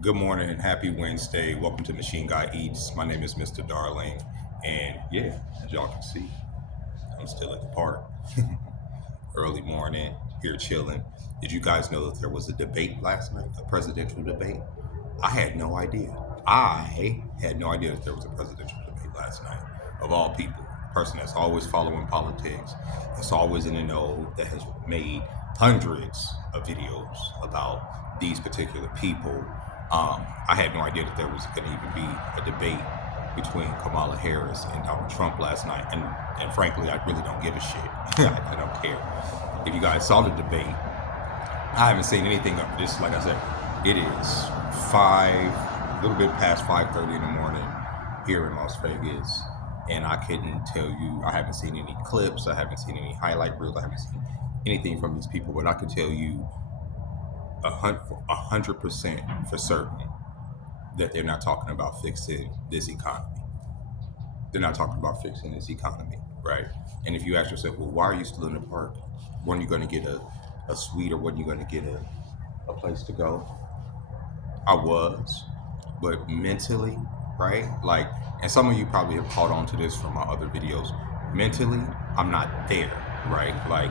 Good morning and happy Wednesday. Welcome to Machine Guy Eats. My name is Mr. Darling. And yeah, as y'all can see, I'm still at the park. Early morning, here chilling. Did you guys know that there was a debate last night, a presidential debate? I had no idea. I had no idea that there was a presidential debate last night. Of all people, a person that's always following politics, that's always in the know, that has made hundreds of videos about these particular people. I had no idea that there was going to even be a debate between Kamala Harris and Donald Trump last night. And frankly, I really don't give a shit. I don't care. If you guys saw the debate, I haven't seen anything of this. Like I said, it is a little bit past 5:30 in the morning here in Las Vegas, and I couldn't tell you. I haven't seen any clips. I haven't seen any highlight reels. I haven't seen anything from these people. But I could tell you 100% for certain that they're not talking about fixing this economy. They're not talking about fixing this economy, right? And if you ask yourself, well, why are you still in the park? When are you going to get a suite, or when are you going to get a place to go? I was, but mentally, right? Like, and some of you probably have caught on to this from my other videos. Mentally, I'm not there, right? Like,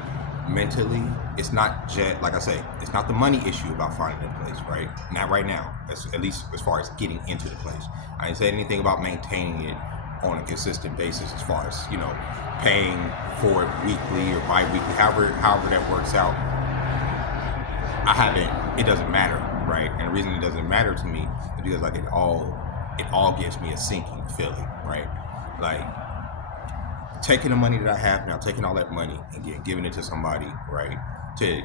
mentally, it's not just, like I say, it's not the money issue about finding a place, right? Not right now, at least as far as getting into the place. I didn't say anything about maintaining it on a consistent basis as far as, paying for it weekly or bi-weekly, however that works out. I haven't. It doesn't matter, right? And the reason it doesn't matter to me is because like it all gives me a sinking feeling, right? Like taking the money that I have now, taking all that money and giving it to somebody, right, to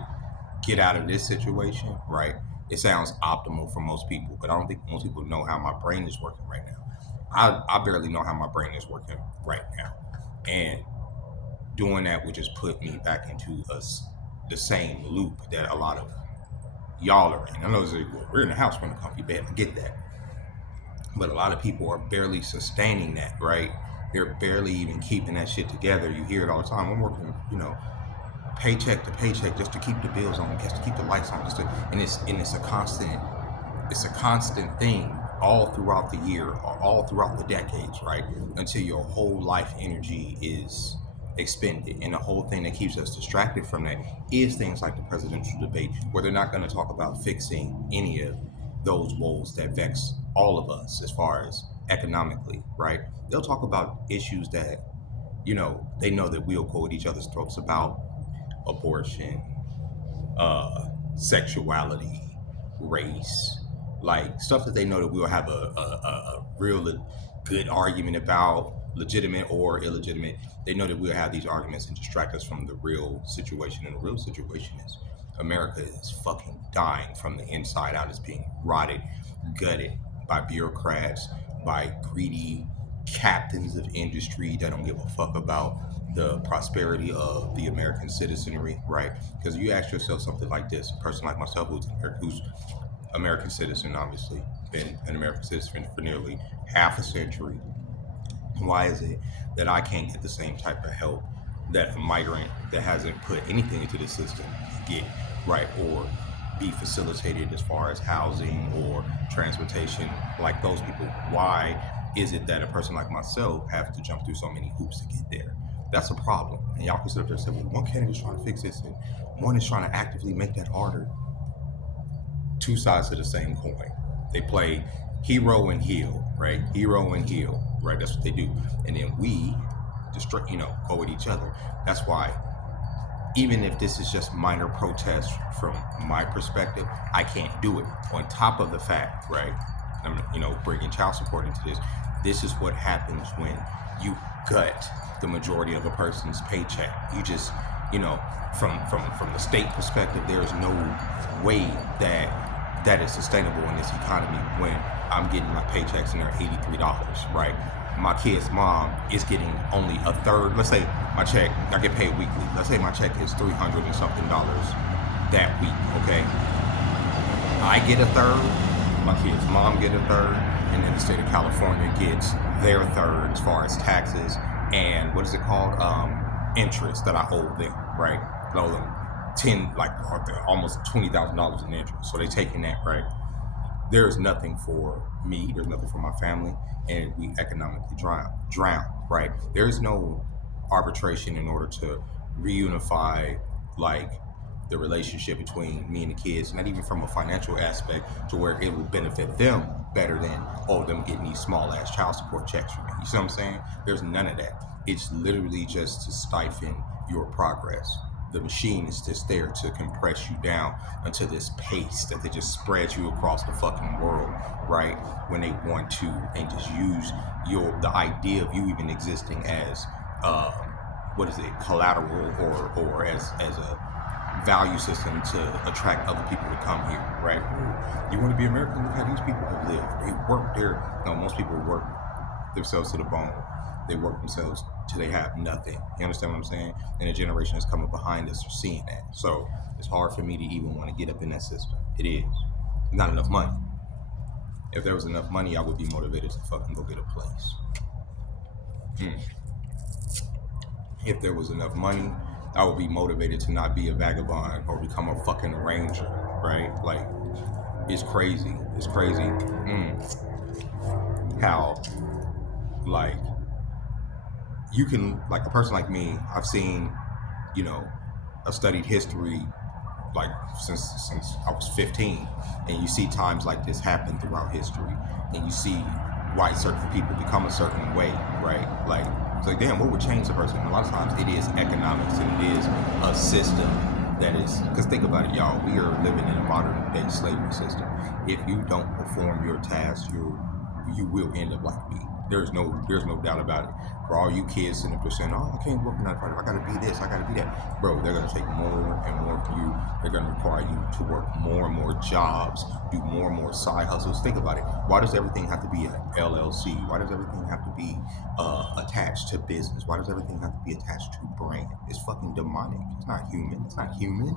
get out of this situation, right? It sounds optimal for most people, but I don't think most people know how my brain is working right now. I barely know how my brain is working right now, and doing that would just put me back into the same loop that a lot of y'all are in. I know it's like, well, we're in the house, we're in a comfy bed. I get that. But a lot of people are barely sustaining that, right? They're barely even keeping that shit together. You hear it all the time. I'm working, paycheck to paycheck just to keep the bills on, just to keep the lights on, and it's a constant thing all throughout the year, or all throughout the decades, right? Until your whole life energy is expended. And the whole thing that keeps us distracted from that is things like the presidential debate, where they're not going to talk about fixing any of those woes that vex all of us as far as economically, right? They'll talk about issues that, they know that we'll go at each other's throats about: abortion, sexuality, race, like stuff that they know that we'll have a real good argument about, legitimate or illegitimate. They know that we'll have these arguments and distract us from the real situation. And the real situation is America is fucking dying from the inside out. It's being rotted, gutted by bureaucrats, by greedy captains of industry that don't give a fuck about the prosperity of the American citizenry, right? Because you ask yourself something like this: a person like myself who's American citizen, obviously been an American citizen for nearly half a century. Why is it that I can't get the same type of help that a migrant that hasn't put anything into the system can get, right? Or be facilitated as far as housing or transportation like those people? Why is it that a person like myself have to jump through so many hoops to get there? That's a problem. And y'all can sit up there and say, well, one candidate is trying to fix this and one is trying to actively make that harder. Two sides of the same coin. They play hero and heel, right? Hero and heel, right? That's what they do. And then we just, go at each other. That's why, even if this is just minor protest from my perspective, I can't do it. On top of the fact, right? I'm, bringing child support into this. This is what happens when you gut the majority of a person's paycheck. You just, from the state perspective, there is no way that is sustainable in this economy when I'm getting my paychecks and they're $83, right? My kid's mom is getting only a third. Let's say my check, I get paid weekly. Let's say my check is $300 and something that week, okay? I get a third, my kid's mom get a third, and then the state of California gets their third as far as taxes and what is it called? Interest that I owe them, right? I owe them almost $20,000 in interest. So they taking that, right? there's nothing for me, there's nothing for my family, and we economically drown, right? There's no arbitration in order to reunify like the relationship between me and the kids, not even from a financial aspect to where it will benefit them better than all of them getting these small ass child support checks from me. You see what I'm saying? There's none of that. It's literally just to stifle your progress. The machine is just there to compress you down unto this pace that they just spread you across the fucking world, right? When they want to, and just use the idea of you even existing as what is it, collateral, or as a value system to attract other people to come here, right? Ooh, you want to be American? Look how these people have lived. They work there. No, most people work themselves to the bone. They work themselves till they have nothing. You understand what I'm saying? And the generation that's coming behind us are seeing that. So it's hard for me to even want to get up in that system. It is. Not enough money. If there was enough money, I would be motivated to fucking go get a place. If there was enough money, I would be motivated to not be a vagabond or become a fucking ranger, right? Like, it's crazy. It's crazy how, like, you can, like, a person like me, I've seen, you know, I've studied history, like, since I was 15, and you see times like this happen throughout history, and you see why certain people become a certain way, right? Like, it's like, damn, what would change the person? And a lot of times it is economics, and it is a system that is, because think about it, y'all, we are living in a modern day slavery system. If you don't perform your tasks, you will end up like me. There's no doubt about it. For all you kids sitting up there saying, oh, I can't work 9 to 5, I gotta be this, I gotta be that. Bro, they're gonna take more and more from you. They're gonna require you to work more and more jobs, do more and more side hustles. Think about it. Why does everything have to be an LLC? Why does everything have to be attached to business? Why does everything have to be attached to brand? It's fucking demonic. It's not human. It's not human.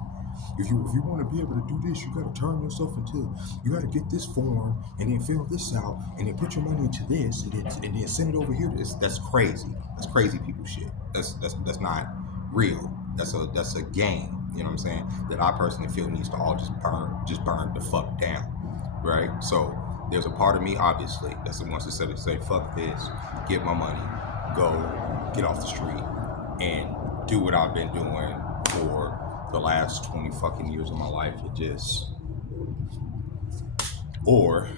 If you want to be able to do this, you got to turn yourself into, you got to get this form and then fill this out and then put your money into this and then send it over here. That's crazy. That's crazy people shit. That's not real. That's a game. You know what I'm saying? That I personally feel needs to all just burn the fuck down, right? So there's a part of me, obviously, that's the ones that say fuck this, get my money, go get off the street and do what I've been doing for the last 20 fucking years of my life. It just, or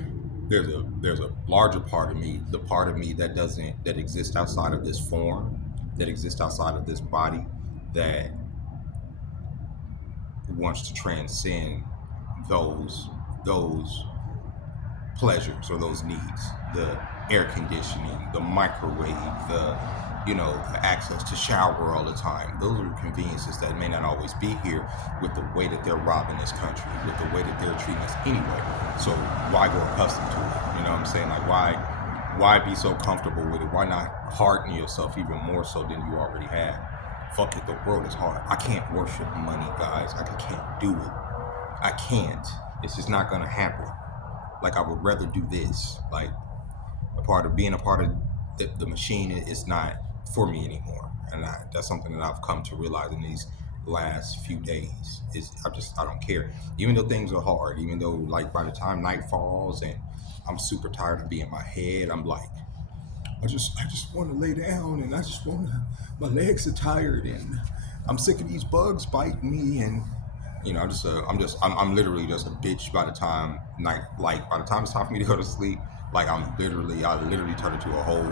there's a larger part of me, the part of me that exists outside of this form, that exists outside of this body, that wants to transcend those pleasures or those needs, the air conditioning, the microwave, the access to shower all the time. Those are conveniences that may not always be here with the way that they're robbing this country, with the way that they're treating us anyway. So why go accustomed to it? You know what I'm saying? Like, why be so comfortable with it? Why not harden yourself even more so than you already have? Fuck it, the world is hard. I can't worship money, guys. I can't do it. I can't. It's just not gonna happen. Like, I would rather do this. Like, being a part of the machine is not for me anymore, and that's something that I've come to realize in these last few days. I don't care, even though things are hard, even though, like, by the time night falls and I'm super tired of being in my head, I'm like, I just want to lay down, and my legs are tired, and I'm sick of these bugs biting me, and I'm literally just a bitch by the time by the time it's time for me to go to sleep. Like, I literally turn into a whole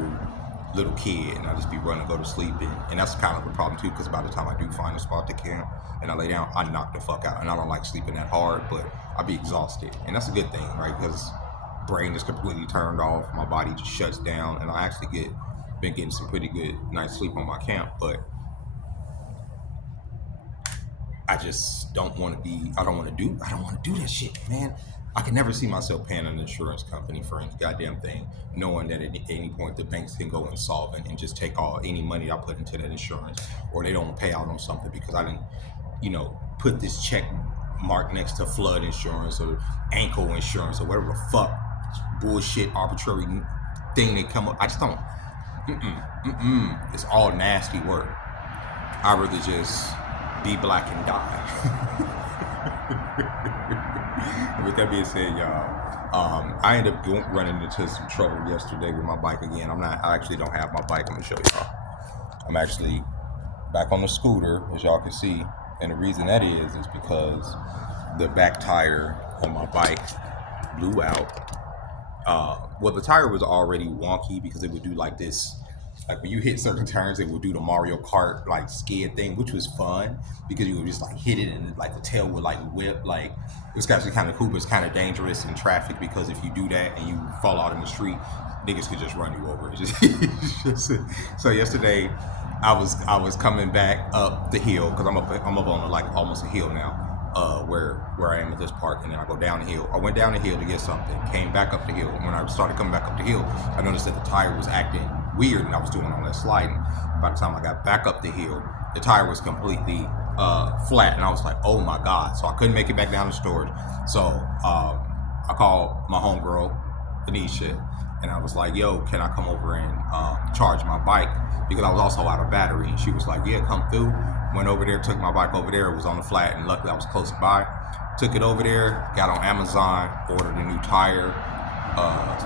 little kid, and I just be running to go to sleep, and that's kind of a problem too, because by the time I do find a spot to camp and I lay down, I knock the fuck out, and I don't like sleeping that hard, but I be exhausted, and that's a good thing, right? Because brain is completely turned off, my body just shuts down, and I actually been getting some pretty good night's sleep on my camp, but I just don't want to do that shit, man. I can never see myself paying an insurance company for any goddamn thing, knowing that at any point the banks can go insolvent and just take any money I put into that insurance, or they don't pay out on something because I didn't, put this check mark next to flood insurance or ankle insurance or whatever the fuck bullshit arbitrary thing they come up. I just don't. It's all nasty work. I'd rather just be black and die. With that being said, y'all, I ended up running into some trouble yesterday with my bike again. I actually don't have my bike. I'm gonna show y'all. I'm actually back on the scooter, as y'all can see, and the reason that is because the back tire on my bike blew out. Well, the tire was already wonky because it would do like this. Like when you hit certain turns, it would do the Mario Kart like skid thing, which was fun because you would just like hit it and like the tail would like whip. Like it was actually kind of cool, but it's kind of dangerous in traffic because if you do that and you fall out in the street, niggas could just run you over. It's just so yesterday, I was coming back up the hill because I'm up on like almost a hill now. Where I am at this park, and then I go down the hill. I went down the hill to get something, came back up the hill. When I started coming back up the hill, I noticed that the tire was acting weird, and I was doing all that sliding. By the time I got back up the hill, the tire was completely flat, and I was like, oh my God. So I couldn't make it back down to storage. So I called my homegirl, Anisha, and I was like, yo, can I come over and charge my bike? Because I was also out of battery. And she was like, yeah, come through. Went over there, took my bike over there. It was on the flat, and luckily I was close by. Took it over there, got on Amazon, ordered a new tire,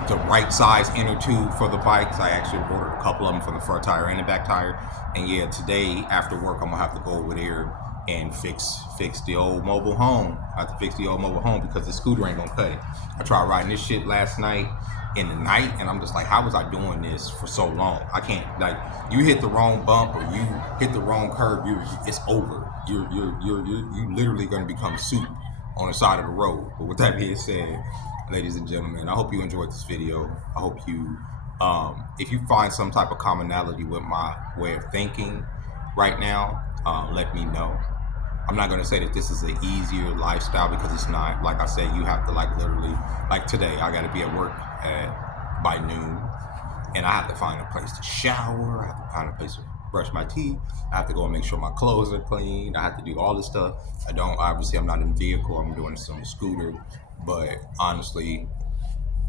the right size inner tube for the bike. I actually ordered a couple of them for the front tire and the back tire. And yeah, today after work, I'm gonna have to go over there and fix the old mobile home. I have to fix the old mobile home because the scooter ain't gonna cut it. I tried riding this shit last night in the night, and I'm just like, how was I doing this for so long? I can't, like, you hit the wrong bump or you hit the wrong curve, it's over. You're literally gonna become soup on the side of the road. But with that being said, ladies and gentlemen, I hope you enjoyed this video. I hope you, if you find some type of commonality with my way of thinking right now, let me know. I'm not going to say that this is an easier lifestyle because it's not. Like I said, you have to like literally, like today, I got to be at work by noon, and I have to find a place to shower. I have to find a place to brush my teeth. I have to go and make sure my clothes are clean. I have to do all this stuff. I'm not in the vehicle. I'm doing this on the scooter. But honestly,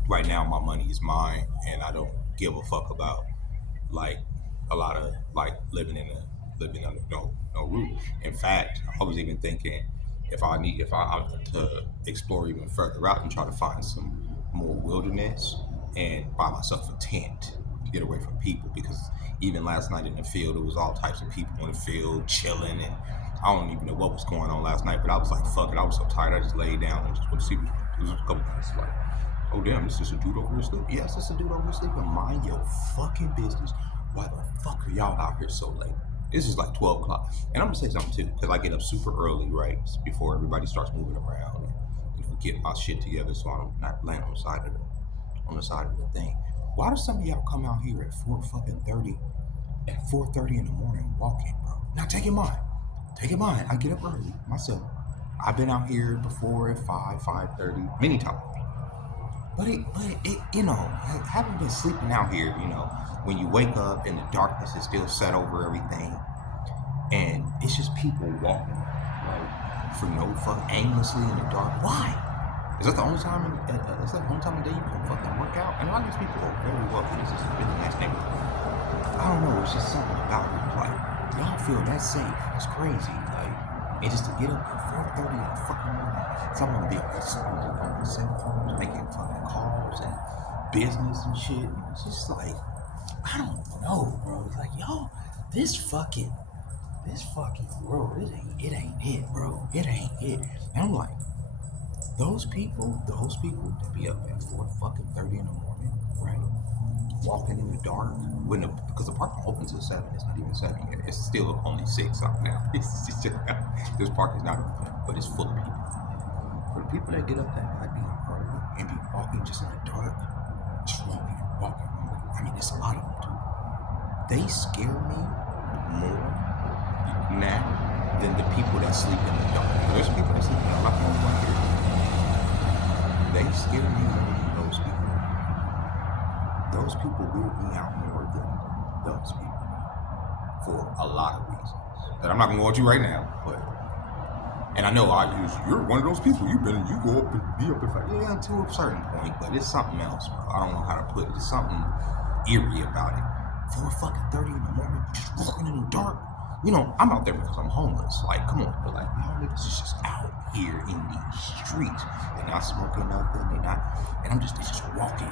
right now my money is mine, and I don't give a fuck about like a lot of like living under no roof. In fact, I was even thinking if I to explore even further out and try to find some more wilderness and buy myself a tent to get away from people, because even last night in the field there was all types of people in the field chilling, and I don't even know what was going on last night, but I was like, fuck it, I was so tired, I just laid down and just went to sleep. There was a couple guys like, oh damn, is this a dude over here sleeping? Yes, it's a dude over here sleeping. Mind your fucking business. Why the fuck are y'all out here so late? This is like 12 o'clock. And I'm gonna say something too, because I get up super early, right? Before everybody starts moving around and get my shit together so I don't not land on the side of the thing. Why do some of y'all come out here at 4:30 in the morning walking, bro? Now take in mind, I get up early myself. I've been out here before at 5:30, many times. But it, having been sleeping out here, when you wake up and the darkness is still set over everything, and it's just people walking, right, for no fuck, aimlessly in the dark. Why? Is that the only time? Is that the only time of day you can fucking work out? And a lot of these people are very wealthy. This is a really nice neighborhood. I don't know. It's just something about it. Like, y'all feel that safe. It's crazy. Like, and just to get up at 4:30 in the fucking morning, someone be on the cell phones making fucking calls and business and shit. And it's just like, I don't know, bro. It's like, yo, this fucking world, it ain't it, bro. It ain't it. And I'm like, those people that be up at 4:30 in the morning, right? Walking in the dark, because the park opens at 7. It's not even 7 yet. It's still only 6 up now. This park is not open, but it's full of people. For the people that get up that night being early and be walking just in the dark, just walking. I mean, it's a lot of them too. They scare me more now than the people that sleep in the dark. There's people that sleep in the dark. I'm not the only one here. They scare me more than those people. Those people weird me out more than those people for a lot of reasons that I'm not gonna go into right now. But and I know you're one of those people. You go up and be up and fight. Yeah, to a certain point, but it's something else, bro. I don't know how to put it. It's something eerie about it. 4:30 in the morning, just walking in the dark. You know, I'm out there because I'm homeless. Like, come on, but like, y'all niggas is just out here in these streets. They're not smoking nothing. They're not, and they just walking.